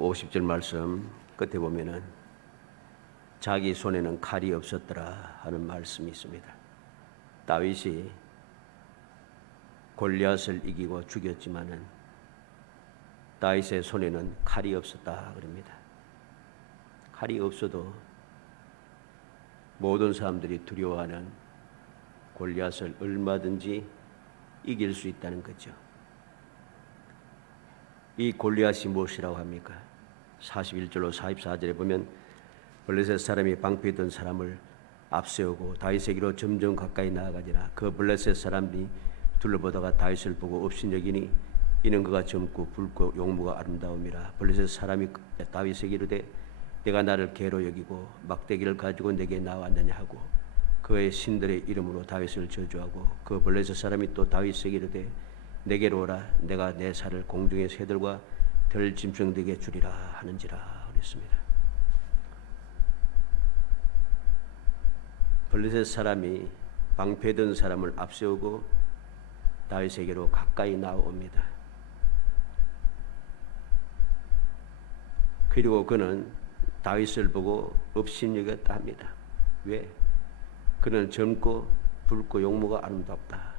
50절 말씀 끝에 보면은 자기 손에는 칼이 없었더라 하는 말씀이 있습니다. 다윗이 골리앗을 이기고 죽였지만은 다윗의 손에는 칼이 없었다 그럽니다. 칼이 없어도 모든 사람들이 두려워하는 골리앗을 얼마든지 이길 수 있다는 거죠. 이 골리앗이 무엇이라고 합니까? 41절로 44절에 보면 블레셋 사람이 방패던 사람을 앞세우고 다윗에게로 점점 가까이 나아가니라. 그 블레셋 사람이 둘러보다가 다윗을 보고 업신여기니 이는 그가 젊고 붉고 용모가 아름다움이라. 블레셋 사람이 다윗에게 이르되 내가 나를 개로 여기고 막대기를 가지고 내게 나왔느냐 하고 그의 신들의 이름으로 다윗을 저주하고 그 블레셋 사람이 또 다윗에게 이르되 내게로 오라. 내가 내 살을 공중의 새들과 들 짐승들에게 주리라 하는지라 그랬습니다. 블레셋 사람이 방패든 사람을 앞세우고 다윗에게로 가까이 나옵니다. 그리고 그는 다윗을 보고 업신여겼다 합니다. 왜? 그는 젊고 붉고 용모가 아름답다.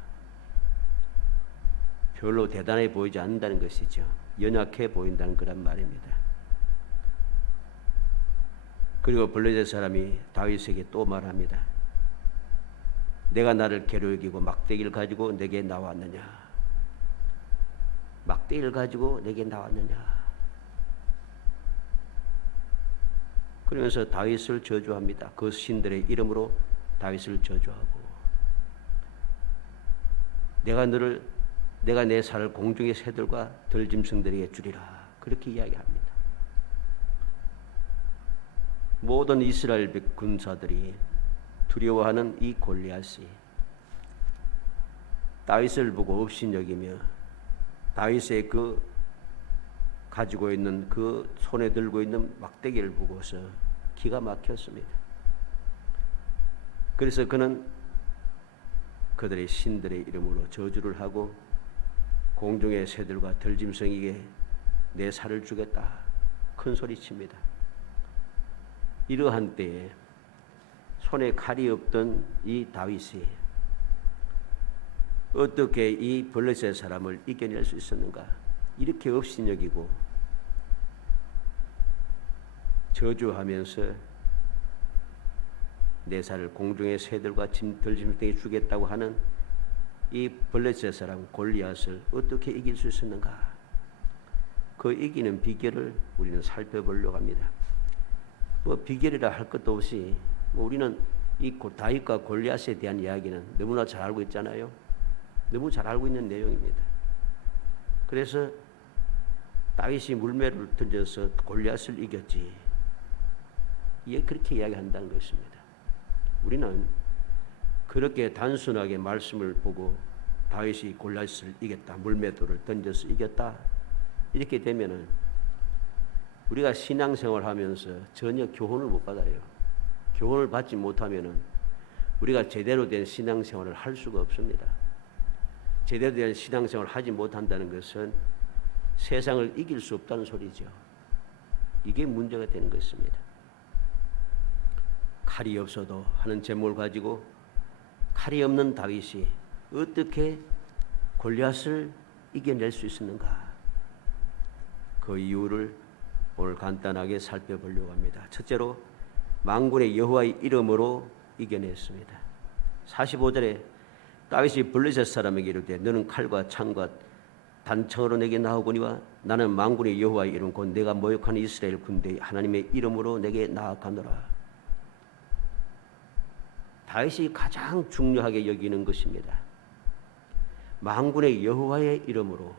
별로 대단해 보이지 않는다는 것이죠. 연약해 보인다는 그런 말입니다. 그리고 블레셋 사람이 다윗에게 또 말합니다. 내가 나를 개로 여기고 막대기를 가지고 내게 나왔느냐. 막대기를 가지고 내게 나왔느냐. 그러면서 다윗을 저주합니다. 그 신들의 이름으로 다윗을 저주하고 내가 내 살을 공중의 새들과 들짐승들에게 주리라 그렇게 이야기합니다. 모든 이스라엘 군사들이 두려워하는 이 골리앗이 다윗을 보고 업신여기며 다윗의 그 가지고 있는 그 손에 들고 있는 막대기를 보고서 기가 막혔습니다. 그래서 그는 그들의 신들의 이름으로 저주를 하고 공중의 새들과 들짐승에게 내 살을 주겠다 큰 소리칩니다. 이러한 때에 손에 칼이 없던 이 다윗이 어떻게 이 블레셋 사람을 이겨낼 수 있었는가? 이렇게 업신여기고 저주하면서 내 살을 공중의 새들과 들짐승에게 주겠다고 하는 이 블레셋 사람 골리앗을 어떻게 이길 수 있었는가? 그 이기는 비결을 우리는 살펴보려고 합니다. 뭐 비결이라 할 것도 없이 우리는 이 다윗과 골리앗에 대한 이야기는 너무나 잘 알고 있잖아요. 너무 잘 알고 있는 내용입니다. 그래서 다윗이 물매를 던져서 골리앗을 이겼지. 이게 그렇게 이야기한다는 것입니다. 우리는 그렇게 단순하게 말씀을 보고 다윗이 골리앗을 이겼다, 물매돌을 던져서 이겼다 이렇게 되면은 우리가 신앙생활하면서 전혀 교훈을 못 받아요. 교훈을 받지 못하면은 우리가 제대로 된 신앙생활을 할 수가 없습니다. 제대로 된 신앙생활을 하지 못한다는 것은 세상을 이길 수 없다는 소리죠. 이게 문제가 되는 것입니다. 칼이 없어도 하는 제목을 가지고 칼이 없는 다윗이 어떻게 골리앗을 이겨낼 수 있었는가? 그 이유를 오늘 간단하게 살펴보려고 합니다. 첫째로 만군의 여호와의 이름으로 이겨냈습니다. 45절에 다윗이 블레셋 사람에게 이르되 너는 칼과 창과 단창으로 내게 나오거니와 나는 만군의 여호와의 이름 곧 내가 모욕하는 이스라엘 군대의 하나님의 이름으로 내게 나아가노라. 다윗이 가장 중요하게 여기는 것입니다. 만군의 여호와의 이름으로.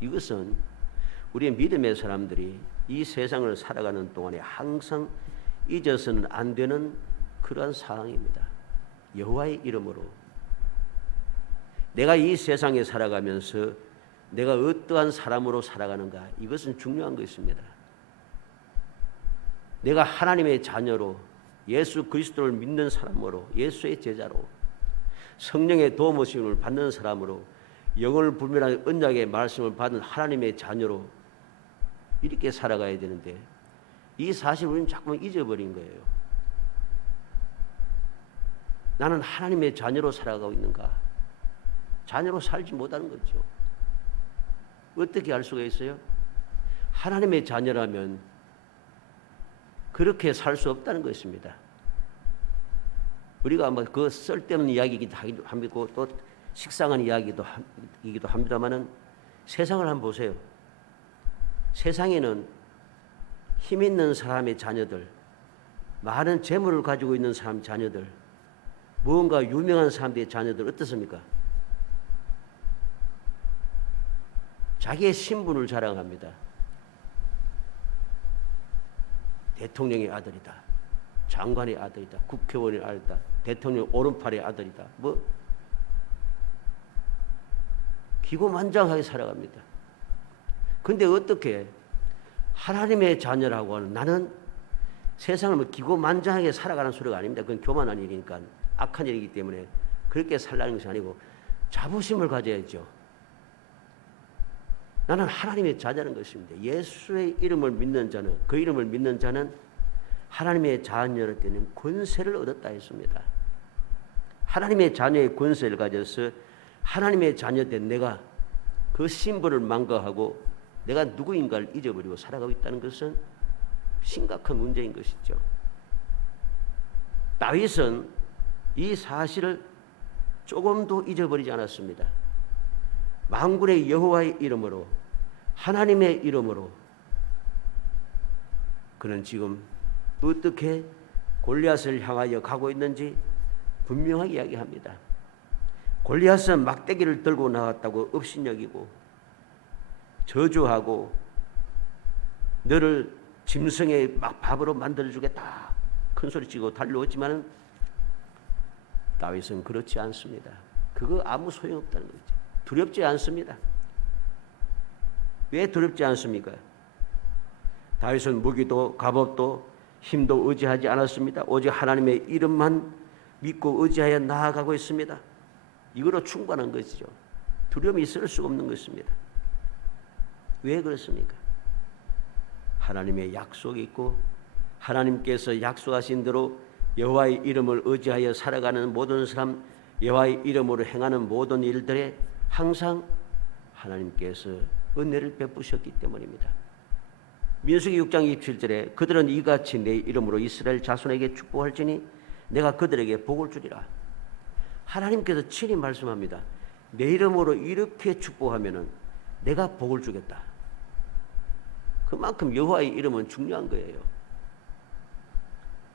이것은 우리의 믿음의 사람들이 이 세상을 살아가는 동안에 항상 잊어서는 안 되는 그러한 사항입니다. 여호와의 이름으로. 내가 이 세상에 살아가면서 내가 어떠한 사람으로 살아가는가, 이것은 중요한 것입니다. 내가 하나님의 자녀로 예수 그리스도를 믿는 사람으로, 예수의 제자로, 성령의 도우심을 받는 사람으로, 영을 불멸하는 언약의 말씀을 받은 하나님의 자녀로 이렇게 살아가야 되는데 이 사실을 우리는 자꾸 잊어버린 거예요. 나는 하나님의 자녀로 살아가고 있는가? 자녀로 살지 못하는 거죠. 어떻게 알 수가 있어요? 하나님의 자녀라면 그렇게 살 수 없다는 것입니다. 우리가 아마 그 쓸데없는 이야기이기도 합니다. 또 식상한 이야기이기도 합니다만은 세상을 한번 보세요. 세상에는 힘 있는 사람의 자녀들, 많은 재물을 가지고 있는 사람 자녀들, 무언가 유명한 사람들의 자녀들 어떻습니까? 자기의 신분을 자랑합니다. 대통령의 아들이다. 장관의 아들이다. 국회의원의 아들이다. 대통령 오른팔의 아들이다. 뭐 기고만장하게 살아갑니다. 근데 어떻게 하나님의 자녀라고 하는 나는 세상을 뭐 기고만장하게 살아가는 소리가 아닙니다. 그건 교만한 일이니까 악한 일이기 때문에 그렇게 살라는 것이 아니고 자부심을 가져야죠. 나는 하나님의 자녀라는 것입니다. 예수의 이름을 믿는 자는 그 이름을 믿는 자는 하나님의 자녀를 되는 권세를 얻었다 했습니다. 하나님의 자녀의 권세를 가져서 하나님의 자녀된 내가 그 신분을 망각하고 내가 누구인가를 잊어버리고 살아가고 있다는 것은 심각한 문제인 것이죠. 다윗은 이 사실을 조금도 잊어버리지 않았습니다. 만군의 여호와의 이름으로 하나님의 이름으로 그는 지금 어떻게 골리앗을 향하여 가고 있는지 분명하게 이야기합니다. 골리앗은 막대기를 들고 나왔다고 업신여기고 저주하고 너를 짐승의 막 밥으로 만들어주겠다 큰 소리치고 달려오지만 다윗은 그렇지 않습니다. 그거 아무 소용없다는 거죠. 두렵지 않습니다. 왜 두렵지 않습니까? 다윗은 무기도 갑옷도 힘도 의지하지 않았습니다. 오직 하나님의 이름만 믿고 의지하여 나아가고 있습니다. 이거로 충분한 것이죠. 두려움이 있을 수가 없는 것입니다. 왜 그렇습니까? 하나님의 약속이 있고 하나님께서 약속하신 대로 여호와의 이름을 의지하여 살아가는 모든 사람, 여호와의 이름으로 행하는 모든 일들에 항상 하나님께서 은혜를 베푸셨기 때문입니다. 민수기 6장 27절에 그들은 이같이 내 이름으로 이스라엘 자손에게 축복할지니 내가 그들에게 복을 주리라. 하나님께서 친히 말씀합니다. 내 이름으로 이렇게 축복하면은 내가 복을 주겠다. 그만큼 여호와의 이름은 중요한 거예요.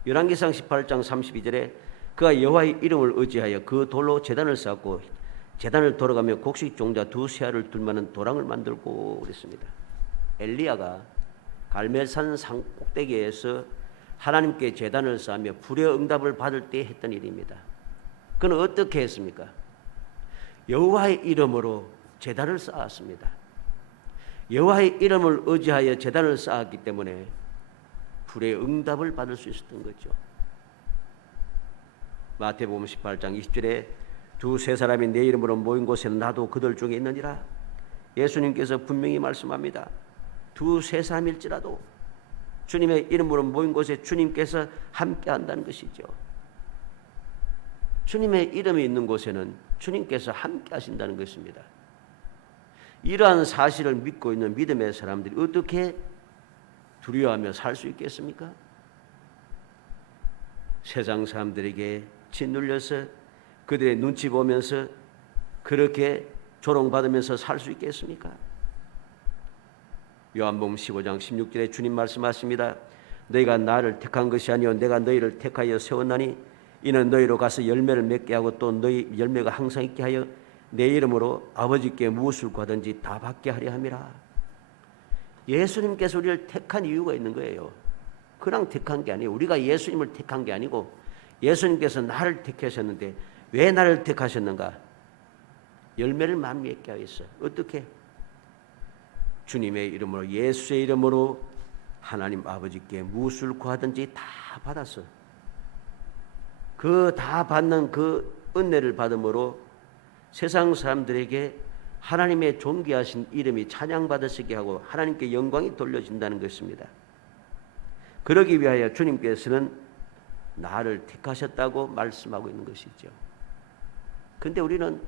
열왕기상 18장 32절에 그가 여호와의 이름을 의지하여 그 돌로 제단을 쌓고 제단을 돌아가며 곡식 종자 두세 알을 둘 만한 도랑을 만들고 그랬습니다. 엘리야가 갈멜산 산 꼭대기에서 하나님께 제단을 쌓으며 불의 응답을 받을 때 했던 일입니다. 그는 어떻게 했습니까? 여호와의 이름으로 제단을 쌓았습니다. 여호와의 이름을 의지하여 제단을 쌓았기 때문에 불의 응답을 받을 수 있었던 거죠. 마태복음 18장 20절에 두세 사람이 내 이름으로 모인 곳에는 나도 그들 중에 있느니라. 예수님께서 분명히 말씀합니다. 두세 사람일지라도 주님의 이름으로 모인 곳에 주님께서 함께 한다는 것이죠. 주님의 이름이 있는 곳에는 주님께서 함께 하신다는 것입니다. 이러한 사실을 믿고 있는 믿음의 사람들이 어떻게 두려워하며 살 수 있겠습니까? 세상 사람들에게 짓눌려서 그들의 눈치 보면서 그렇게 조롱받으면서 살 수 있겠습니까? 요한복음 15장 16절에 주님 말씀하십니다. 너희가 나를 택한 것이 아니요 내가 너희를 택하여 세웠나니 이는 너희로 가서 열매를 맺게 하고 또 너희 열매가 항상 있게 하여 내 이름으로 아버지께 무엇을 구하든지 다 받게 하려 함이라. 예수님께서 우리를 택한 이유가 있는 거예요. 그냥 택한 게 아니에요. 우리가 예수님을 택한 게 아니고 예수님께서 나를 택하셨는데 왜 나를 택하셨는가? 열매를 많이 맺게 하였어요. 어떻게? 주님의 이름으로 예수의 이름으로 하나님 아버지께 무엇을 구하든지 다 받았어. 그 다 받는 그 은혜를 받음으로 세상 사람들에게 하나님의 존귀하신 이름이 찬양받으시게 하고 하나님께 영광이 돌려진다는 것입니다. 그러기 위하여 주님께서는 나를 택하셨다고 말씀하고 있는 것이죠. 그런데 우리는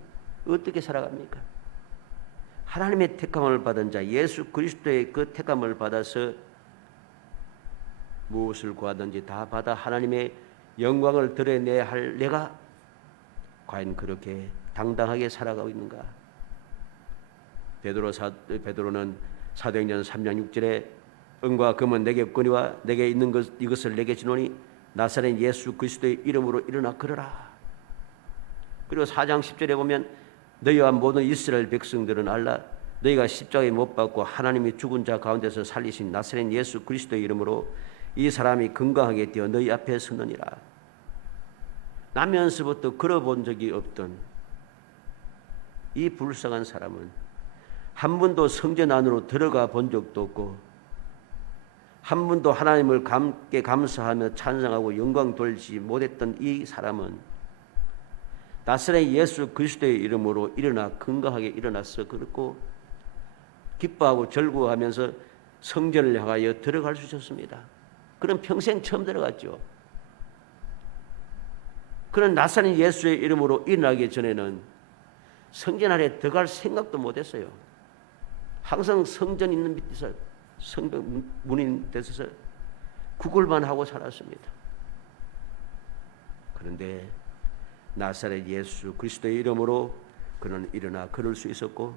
어떻게 살아갑니까? 하나님의 택함을 받은 자 예수 그리스도의 그 택함을 받아서 무엇을 구하든지 다 받아 하나님의 영광을 드러내야 할 내가 과연 그렇게 당당하게 살아가고 있는가? 베드로는 사도행전 3장 6절에 은과 금은 내게 없거니와 내게 있는 이것을 내게 주노니 나사렛 예수 그리스도의 이름으로 일어나 걸어라. 그리고 4장 10절에 보면 너희와 모든 이스라엘 백성들은 알라 너희가 십자가에 못 박고 하나님이 죽은 자 가운데서 살리신 나사렛 예수 그리스도의 이름으로 이 사람이 건강하게 되어 너희 앞에 서느니라. 나면서부터 걸어본 적이 없던 이 불쌍한 사람은 한 번도 성전 안으로 들어가 본 적도 없고 한 번도 하나님을 함께 감사하며 찬양하고 영광 돌리지 못했던 이 사람은 나사렛 예수 그리스도의 이름으로 일어나 건강하게 일어나서 그렇고 기뻐하고 절구하면서 성전을 향하여 들어갈 수 있었습니다. 그는 평생 처음 들어갔죠. 그는 나사렛 예수의 이름으로 일어나기 전에는 성전 안에 들어갈 생각도 못했어요. 항상 성전 있는 밑에서 성벽 문인 데서 구걸만 하고 살았습니다. 그런데 나사렛 예수 그리스도의 이름으로 그는 일어나 걸을 수 있었고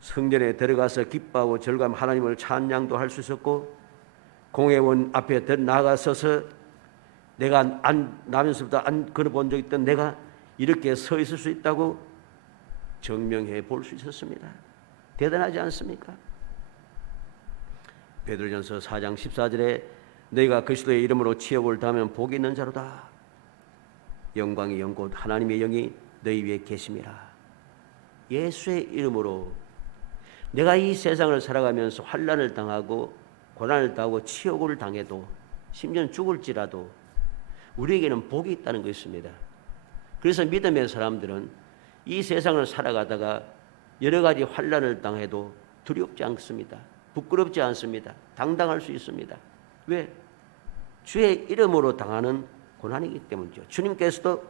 성전에 들어가서 기뻐하고 절감 하나님을 찬양도 할 수 있었고 공회원 앞에 나가서서 내가 나면서부터 안 걸어본 적 있던 내가 이렇게 서 있을 수 있다고 증명해 볼 수 있었습니다. 대단하지 않습니까? 베드로전서 4장 14절에 너희가 그리스도의 이름으로 치욕을 당하면 복이 있는 자로다. 영광의 영 곧 하나님의 영이 너희 위에 계심이라. 예수의 이름으로 내가 이 세상을 살아가면서 환난을 당하고 고난을 당하고 치욕을 당해도 심지어는 죽을지라도 우리에게는 복이 있다는 것입니다. 그래서 믿음의 사람들은 이 세상을 살아가다가 여러 가지 환난을 당해도 두렵지 않습니다. 부끄럽지 않습니다. 당당할 수 있습니다. 왜? 주의 이름으로 당하는 고난이기 때문이죠. 주님께서도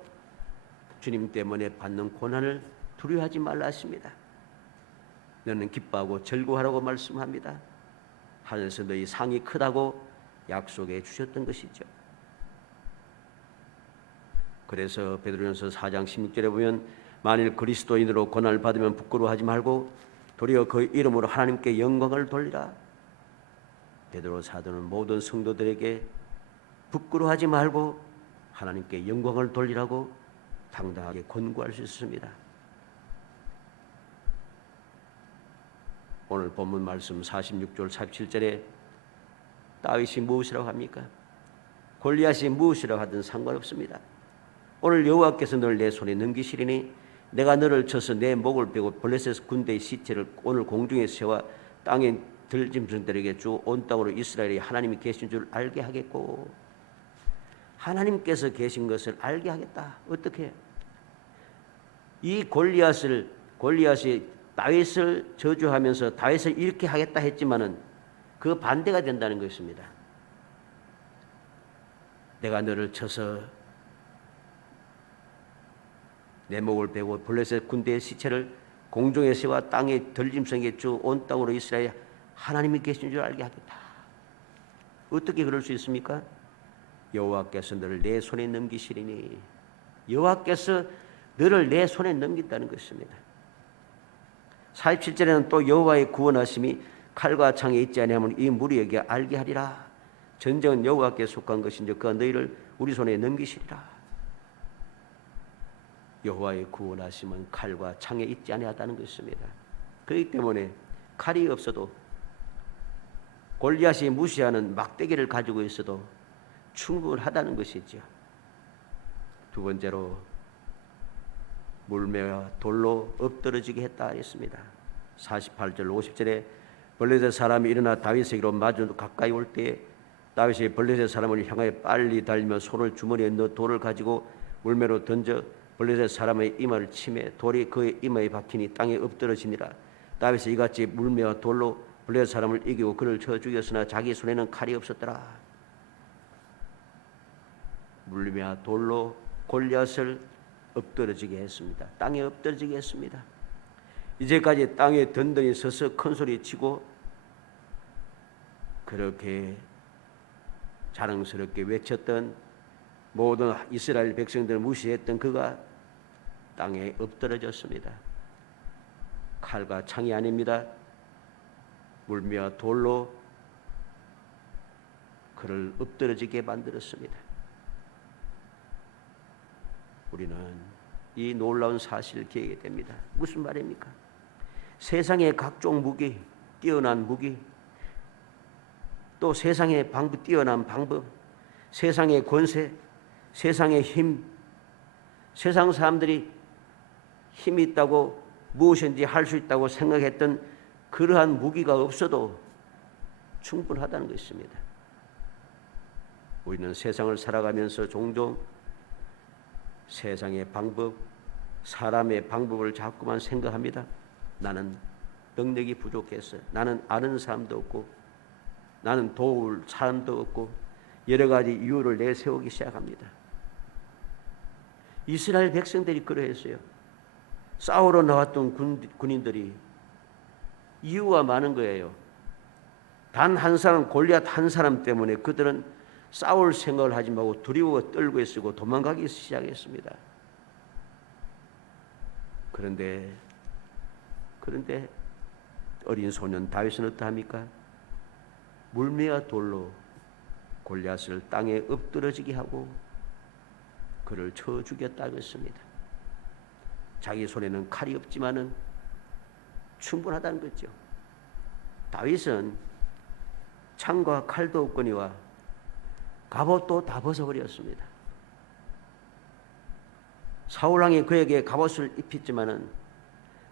주님 때문에 받는 고난을 두려워하지 말라 하십니다. 너는 기뻐하고 즐거워하라고 말씀합니다. 하늘에서 너희 상이 크다고 약속해 주셨던 것이죠. 그래서 베드로전서 4장 16절에 보면 만일 그리스도인으로 고난을 받으면 부끄러워하지 말고 도리어 그 이름으로 하나님께 영광을 돌리라. 베드로 사도는 모든 성도들에게 부끄러워하지 말고 하나님께 영광을 돌리라고 당당하게 권고할 수 있습니다. 오늘 본문 말씀 46절 47절에 다윗이 무엇이라고 합니까? 골리앗이 무엇이라고 하든 상관없습니다. 오늘 여호와께서 너를 내 손에 넘기시리니 내가 너를 쳐서 내 목을 베고 블레셋 군대의 시체를 오늘 공중에 세워 땅의 들짐승들에게 주 온 땅으로 이스라엘의 하나님이 계신 줄 알게 하겠고. 하나님께서 계신 것을 알게 하겠다. 어떻게? 이 골리앗이 다윗을 저주하면서 다윗을 이렇게 하겠다 했지만은 그 반대가 된다는 것입니다. 내가 너를 쳐서 내 목을 베고 블레셋 군대의 시체를 공중에 세워 땅의 들짐승에게 주 온 땅으로 이스라엘 하나님이 계신 줄 알게 하겠다. 어떻게 그럴 수 있습니까? 여호와께서 너를 내 손에 넘기시리니. 여호와께서 너를 내 손에 넘긴다는 것입니다. 47절에는 또 여호와의 구원하심이 칼과 창에 있지 아니하면 이 무리에게 알게 하리라. 전쟁은 여호와께 속한 것인지 그가 너희를 우리 손에 넘기시리라. 여호와의 구원하심은 칼과 창에 있지 아니하다는 것입니다. 그렇기 때문에 칼이 없어도 골리앗이 무시하는 막대기를 가지고 있어도 충분하다는 것이죠. 두 번째로 물매와 돌로 엎드러지게 했다 했습니다. 48절 50절에 블레셋 사람이 일어나 다윗에게로 마주 가까이 올 때에 다윗이 블레셋 사람을 향하여 빨리 달리며 손을 주머니에 넣어 돌을 가지고 물매로 던져 블레셋 사람의 이마를 치매 돌이 그의 이마에 박히니 땅에 엎드러지니라. 다윗이 이같이 물매와 돌로 블레셋 사람을 이기고 그를 쳐 죽였으나 자기 손에는 칼이 없었더라. 물매와 돌로 골리앗을 엎드러지게 했습니다. 땅에 엎드러지게 했습니다. 이제까지 땅에 든든히 서서 큰 소리 치고 그렇게 자랑스럽게 외쳤던 모든 이스라엘 백성들을 무시했던 그가 땅에 엎드러졌습니다. 칼과 창이 아닙니다. 물매와 돌로 그를 엎드러지게 만들었습니다. 우리는 이 놀라운 사실을 기억하게 됩니다. 무슨 말입니까? 세상의 각종 무기, 뛰어난 무기, 또 세상의 뛰어난 방법, 세상의 권세, 세상의 힘, 세상 사람들이 힘이 있다고 무엇인지 할 수 있다고 생각했던 그러한 무기가 없어도 충분하다는 것입니다. 우리는 세상을 살아가면서 종종 세상의 방법, 사람의 방법을 자꾸만 생각합니다. 나는 능력이 부족해서, 나는 아는 사람도 없고, 나는 도울 사람도 없고, 여러 가지 이유를 내세우기 시작합니다. 이스라엘 백성들이 그러했어요. 싸우러 나왔던 군인들이 이유가 많은 거예요. 단 한 사람, 골리앗 한 사람 때문에 그들은 싸울 생각을 하지 말고 두려워 떨고 있고 도망가기 시작했습니다. 그런데 어린 소년 다윗은 어떠합니까? 물매와 돌로 골리앗을 땅에 엎드러지게 하고 그를 쳐 죽였다고 했습니다. 자기 손에는 칼이 없지만은 충분하다는 거죠. 다윗은 창과 칼도 없거니와 갑옷도 다 벗어버렸습니다. 사울왕이 그에게 갑옷을 입혔지만은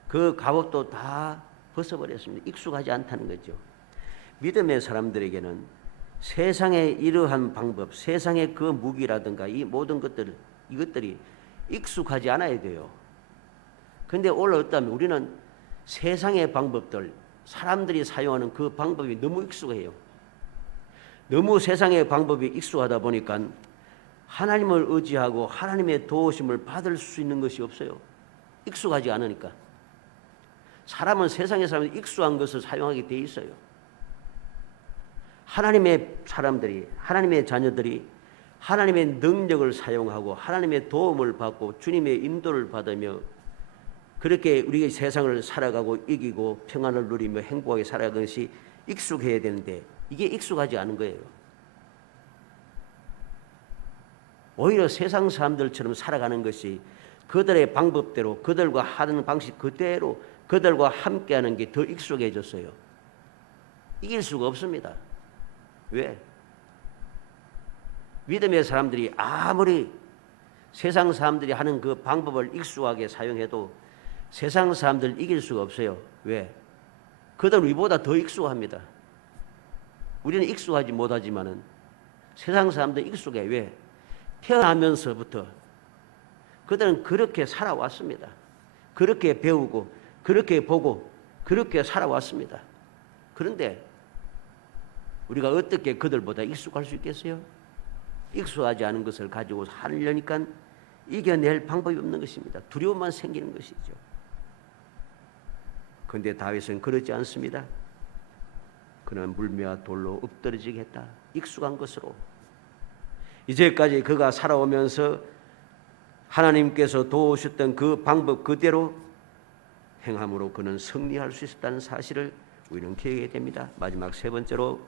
그 갑옷도 다 벗어버렸습니다. 익숙하지 않다는 거죠. 믿음의 사람들에게는 세상의 이러한 방법, 세상의 그 무기라든가 이 모든 이것들이 익숙하지 않아야 돼요. 그런데 오늘 어떠하면 우리는 세상의 방법들, 사람들이 사용하는 그 방법이 너무 익숙해요. 너무 세상의 방법이 익숙하다 보니까 하나님을 의지하고 하나님의 도우심을 받을 수 있는 것이 없어요. 익숙하지 않으니까. 사람은 세상의 사람이 익숙한 것을 사용하게 돼 있어요. 하나님의 사람들이, 하나님의 자녀들이 하나님의 능력을 사용하고 하나님의 도움을 받고 주님의 인도를 받으며 그렇게 우리의 세상을 살아가고 이기고 평안을 누리며 행복하게 살아가는 것이 익숙해야 되는데 이게 익숙하지 않은 거예요. 오히려 세상 사람들처럼 살아가는 것이 그들의 방법대로 그들과 하는 방식 그대로 그들과 함께하는 게 더 익숙해졌어요. 이길 수가 없습니다. 왜? 믿음의 사람들이 아무리 세상 사람들이 하는 그 방법을 익숙하게 사용해도 세상 사람들 이길 수가 없어요. 왜? 그들은 우리보다 더 익숙합니다. 우리는 익숙하지 못하지만은 세상 사람들 익숙해. 왜? 태어나면서부터 그들은 그렇게 살아왔습니다. 그렇게 배우고 그렇게 보고 그렇게 살아왔습니다. 그런데 우리가 어떻게 그들보다 익숙할 수 있겠어요? 익숙하지 않은 것을 가지고 하려니까 이겨낼 방법이 없는 것입니다. 두려움만 생기는 것이죠. 그런데 다윗은 그렇지 않습니다. 그는 물매와 돌로 엎드러지게 했다. 익숙한 것으로. 이제까지 그가 살아오면서 하나님께서 도우셨던 그 방법 그대로 행함으로 그는 승리할 수 있었다는 사실을 우리는 기억해야 됩니다. 마지막 세 번째로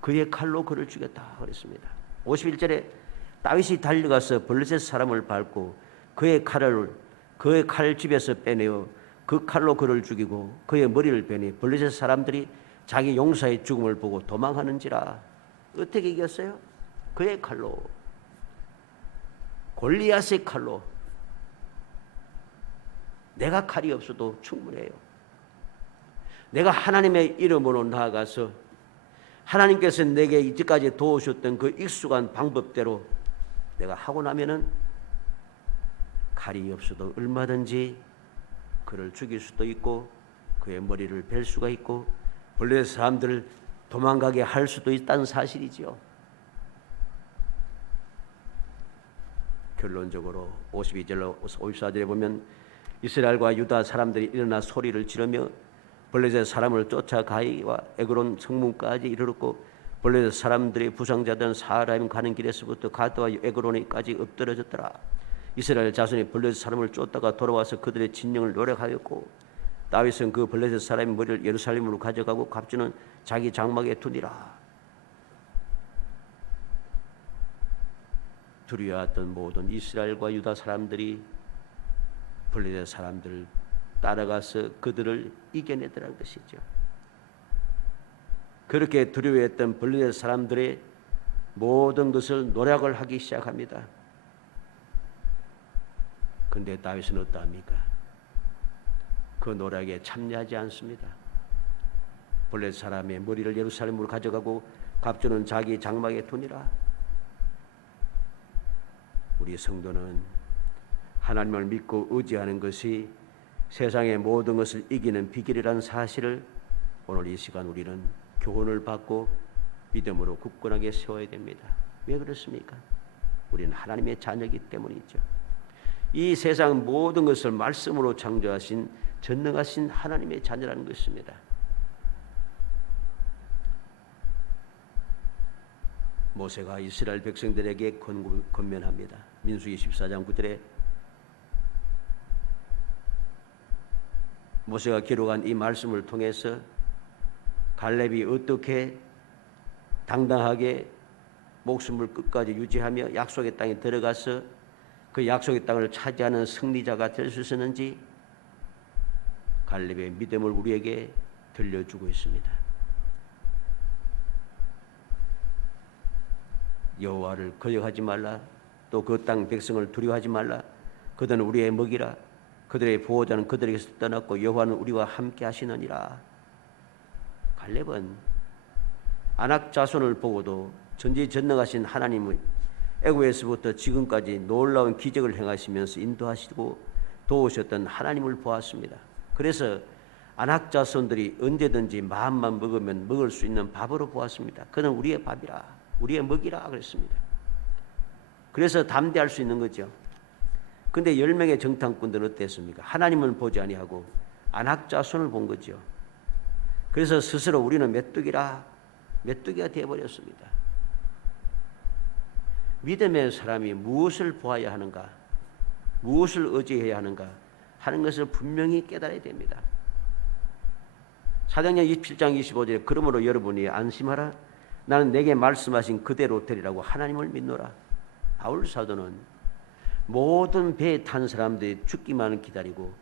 그의 칼로 그를 죽였다 그랬습니다. 51절에 다윗이 달려가서 블레셋 사람을 밟고 그의 칼집에서 빼내어 그 칼로 그를 죽이고 그의 머리를 베니 블레셋 사람들이 자기 용사의 죽음을 보고 도망하는지라. 어떻게 이겼어요? 그의 칼로, 골리앗의 칼로. 내가 칼이 없어도 충분해요. 내가 하나님의 이름으로 나아가서 하나님께서 내게 이제까지 도우셨던 그 익숙한 방법대로 내가 하고 나면은 칼이 없어도 얼마든지 그를 죽일 수도 있고 그의 머리를 벨 수가 있고 블레셋 사람들을 도망가게 할 수도 있다는 사실이지요. 결론적으로 52절로 54절에 보면 이스라엘과 유다 사람들이 일어나 소리를 지르며 블레셋 사람을 쫓아 가이와 에그론 성문까지 이르렀고 블레셋 사람들의 부상자된 사하라임 가는 길에서부터 가드와 에그론에까지 엎드러졌더라. 이스라엘 자손이 블레셋 사람을 쫓다가 돌아와서 그들의 진영을 노력하였고 다윗은 그 블레셋 사람의 머리를 예루살렘으로 가져가고 갑주는 자기 장막에 두니라. 두려워했던 모든 이스라엘과 유다 사람들이 블레셋 사람들을 따라가서 그들을 이겨내더라는 것이죠. 그렇게 두려워했던 블레셋 사람들의 모든 것을 노력을 하기 시작합니다. 그런데 다윗은 어떠합니까? 그 노력에 참여하지 않습니다. 블레셋 사람의 머리를 예루살렘으로 가져가고 갑주는 자기 장막에 두니라. 우리 성도는 하나님을 믿고 의지하는 것이 세상의 모든 것을 이기는 비결이라는 사실을 오늘 이 시간 우리는 교훈을 받고 믿음으로 굳건하게 세워야 됩니다. 왜 그렇습니까? 우리는 하나님의 자녀이기 때문이죠. 이 세상 모든 것을 말씀으로 창조하신 전능하신 하나님의 자녀라는 것입니다. 모세가 이스라엘 백성들에게 권면합니다. 민수기 14장 9절에 모세가 기록한 이 말씀을 통해서 갈렙이 어떻게 당당하게 목숨을 끝까지 유지하며 약속의 땅에 들어가서 그 약속의 땅을 차지하는 승리자가 될 수 있었는지 갈렙의 믿음을 우리에게 들려주고 있습니다. 여호와를 거역하지 말라. 또 그 땅 백성을 두려워하지 말라. 그들은 우리의 먹이라. 그들의 보호자는 그들에게서 떠났고 여호와는 우리와 함께 하시느니라. 갈렙은 아낙 자손을 보고도 전지전능하신 하나님의 애굽에서부터 지금까지 놀라운 기적을 행하시면서 인도하시고 도우셨던 하나님을 보았습니다. 그래서 아낙 자손들이 언제든지 마음만 먹으면 먹을 수 있는 밥으로 보았습니다. 그는 우리의 밥이라, 우리의 먹이라 그랬습니다. 그래서 담대할 수 있는 거죠. 근데 10명의 정탐꾼들은 어땠습니까? 하나님을 보지 아니하고 아낙 자손을 본 거죠. 그래서 스스로 우리는 메뚜기가 되어버렸습니다. 믿음의 사람이 무엇을 보아야 하는가, 무엇을 의지해야 하는가 하는 것을 분명히 깨달아야 됩니다. 사도행전 27장 25절에 그러므로 여러분이 안심하라. 나는 내게 말씀하신 그대로 되리라고 하나님을 믿노라. 바울 사도는 모든 배에 탄 사람들이 죽기만 기다리고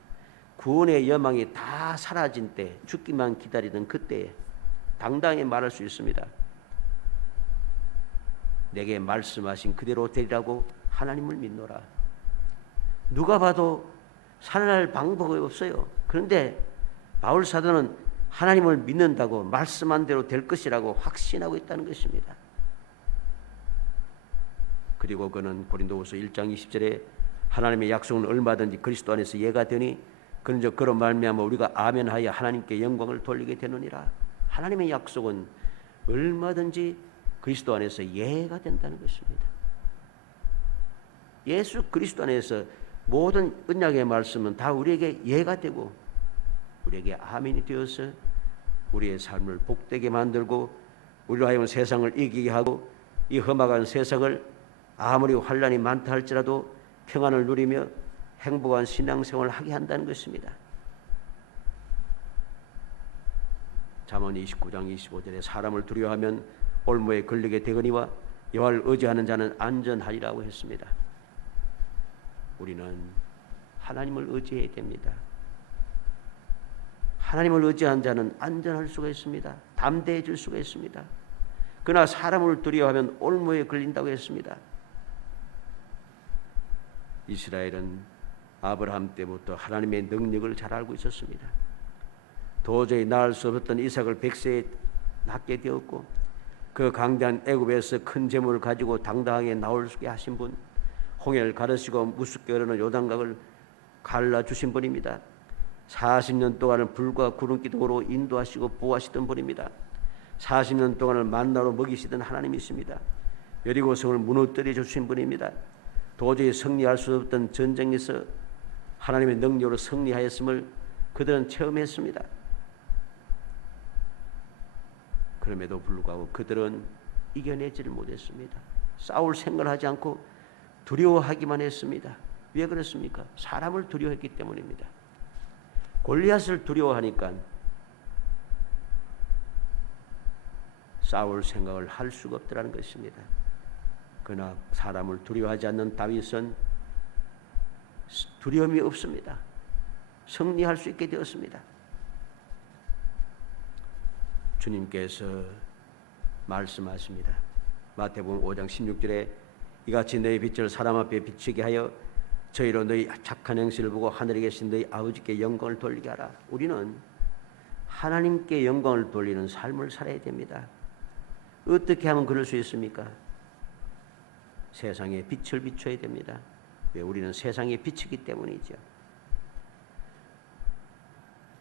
구원의 여망이 다 사라진 때 죽기만 기다리던 그때에 당당히 말할 수 있습니다. 내게 말씀하신 그대로 되리라고 하나님을 믿노라. 누가 봐도 살아날 방법이 없어요. 그런데 바울 사도는 하나님을 믿는다고 말씀한 대로 될 것이라고 확신하고 있다는 것입니다. 그리고 그는 고린도후서 1장 20절에 하나님의 약속은 얼마든지 그리스도 안에서 예가 되니 그런즉 그로 말미암아 우리가 아멘하여 하나님께 영광을 돌리게 되느니라. 하나님의 약속은 얼마든지 그리스도 안에서 예가 된다는 것입니다. 예수 그리스도 안에서 모든 언약의 말씀은 다 우리에게 예가 되고 우리에게 아멘이 되어서 우리의 삶을 복되게 만들고 우리로 하여금 세상을 이기게 하고 이 험악한 세상을 아무리 환난이 많다 할지라도 평안을 누리며 행복한 신앙생활을 하게 한다는 것입니다. 잠언 29장 25절에 사람을 두려워하면 올무에 걸리게 되거니와 여호와를 의지하는 자는 안전하리라고 했습니다. 우리는 하나님을 의지해야 됩니다. 하나님을 의지한 자는 안전할 수가 있습니다. 담대해질 수가 있습니다. 그러나 사람을 두려워하면 올무에 걸린다고 했습니다. 이스라엘은 아브라함 때부터 하나님의 능력을 잘 알고 있었습니다. 도저히 낳을 수 없었던 이삭을 100세에 낳게 되었고 그 강대한 애굽에서 큰 재물을 가지고 당당하게 나올 수 있게 하신 분, 홍해를 가르시고 무섭게 흐르는 요단강을 갈라주신 분입니다. 40년 동안은 불과 구름 기둥으로 인도하시고 보호하시던 분입니다. 40년 동안을 만나로 먹이시던 하나님이십니다. 여리고성을 무너뜨려 주신 분입니다. 도저히 승리할 수 없던 전쟁에서 하나님의 능력으로 승리하였음을 그들은 체험했습니다. 그럼에도 불구하고 그들은 이겨내지를 못했습니다. 싸울 생각을 하지 않고 두려워하기만 했습니다. 왜 그렇습니까? 사람을 두려워했기 때문입니다. 골리앗을 두려워하니까 싸울 생각을 할 수가 없더라는 것입니다. 그러나 사람을 두려워하지 않는 다윗은 두려움이 없습니다. 승리할 수 있게 되었습니다. 주님께서 말씀하십니다. 마태복음 5장 16절에 이같이 너희 빛을 사람 앞에 비추게 하여 저희로 너희 착한 행실을 보고 하늘에 계신 너희 아버지께 영광을 돌리게 하라. 우리는 하나님께 영광을 돌리는 삶을 살아야 됩니다. 어떻게 하면 그럴 수 있습니까? 세상에 빛을 비춰야 됩니다. 왜? 우리는 세상의 빛이기 때문이죠.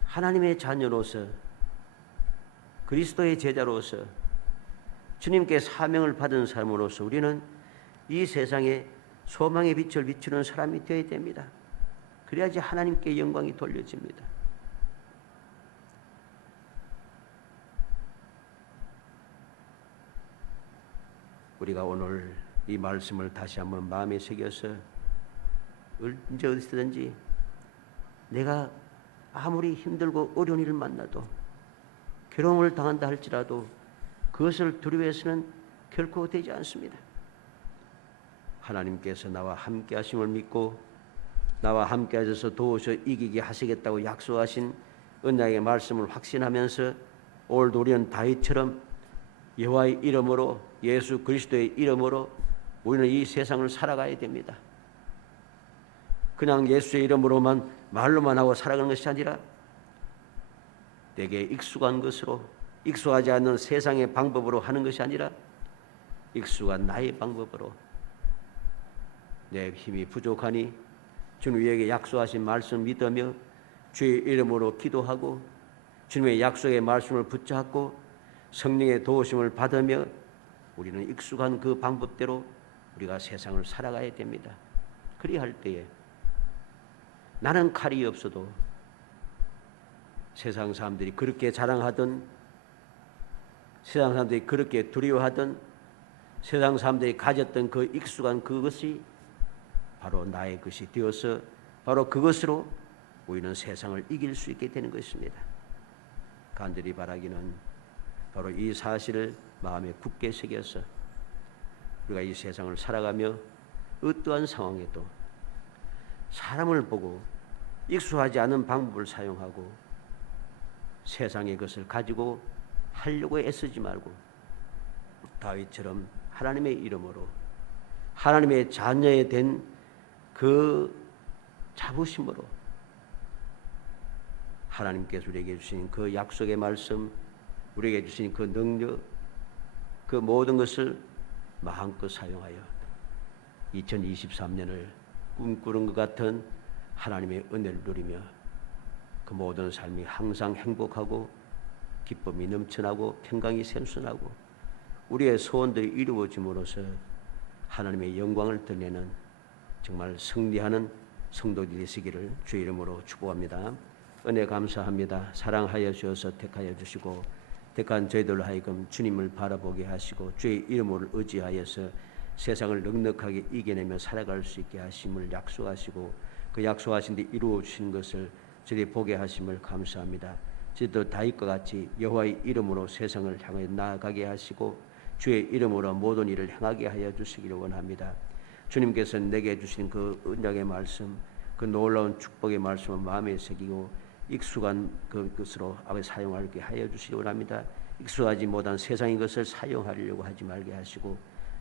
하나님의 자녀로서 그리스도의 제자로서 주님께 사명을 받은 사람으로서 우리는 이 세상에 소망의 빛을 비추는 사람이 되어야 됩니다. 그래야지 하나님께 영광이 돌려집니다. 우리가 오늘 이 말씀을 다시 한번 마음에 새겨서 언제 어디서든지 내가 아무리 힘들고 어려운 일을 만나도 괴로움을 당한다 할지라도 그것을 두려워해서는 결코 되지 않습니다. 하나님께서 나와 함께 하심을 믿고 나와 함께 하셔서 도우셔 이기게 하시겠다고 약속하신 언약의 말씀을 확신하면서 오늘도 우리는 다윗처럼 여호와의 이름으로 예수 그리스도의 이름으로 우리는 이 세상을 살아가야 됩니다. 그냥 예수의 이름으로만 말로만 하고 살아가는 것이 아니라 내게 익숙한 것으로 익숙하지 않는 세상의 방법으로 하는 것이 아니라 익숙한 나의 방법으로 내 힘이 부족하니 주님 우리에게 약속하신 말씀 믿으며 주의 이름으로 기도하고 주님의 약속의 말씀을 붙잡고 성령의 도우심을 받으며 우리는 익숙한 그 방법대로 우리가 세상을 살아가야 됩니다. 그리할 때에 나는 칼이 없어도 세상 사람들이 그렇게 자랑하던 세상 사람들이 그렇게 두려워하던 세상 사람들이 가졌던 그 익숙한 그것이 바로 나의 것이 되어서 바로 그것으로 우리는 세상을 이길 수 있게 되는 것입니다. 간절히 바라기는 바로 이 사실을 마음에 굳게 새겨서 우리가 이 세상을 살아가며 어떠한 상황에도 사람을 보고 익숙하지 않은 방법을 사용하고 세상의 것을 가지고 하려고 애쓰지 말고 다윗처럼 하나님의 이름으로 하나님의 자녀에 된 그 자부심으로 하나님께서 우리에게 주신 그 약속의 말씀 우리에게 주신 그 능력 그 모든 것을 마음껏 사용하여 2023년을 꿈꾸는 것 같은 하나님의 은혜를 누리며 그 모든 삶이 항상 행복하고 기쁨이 넘쳐나고 평강이 샘솟하고 우리의 소원들이 이루어짐으로써 하나님의 영광을 드러내는 정말 승리하는 성도들이 되시기를 주의 이름으로 축복합니다. 은혜 감사합니다. 사랑하여 주셔서 택하여 주시고 택한 저희들로 하여금 주님을 바라보게 하시고 주의 이름을 의지하여서 세상을 넉넉하게 이겨내며 살아갈 수 있게 하심을 약속하시고 그 약속하신 데 이루어 주신 것을 저희 보게 하심을 감사합니다. 저희도 다윗과 같이 여호와의 이름으로 세상을 향해 나아가게 하시고 주의 이름으로 모든 일을 행하게 하여 주시기를 원합니다. 주님께서 내게 주신 그 언약의 말씀 그 놀라운 축복의 말씀을 마음에 새기고 익숙한 그것으로 아버지 사용하게 하여 주시기 원합니다. 익숙하지 못한 세상의 것을 사용하려고 하지 말게 하시고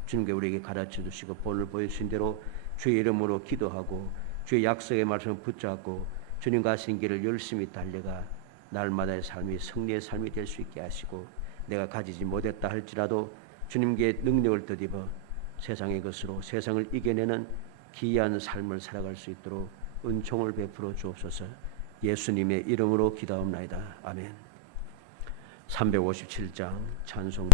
주님께 우리에게 가르쳐 주시고 본을 보여주신 대로 주의 이름으로 기도하고 주의 약속의 말씀을 붙잡고 주님과 하신 길을 열심히 달려가 날마다의 삶이 승리의 삶이 될 수 있게 하시고 내가 가지지 못했다 할지라도 주님께 능력을 덧입어 세상의 것으로 세상을 이겨내는 기이한 삶을 살아갈 수 있도록 은총을 베풀어 주옵소서. 예수님의 이름으로 기도하옵나이다. 아멘. 357장 찬송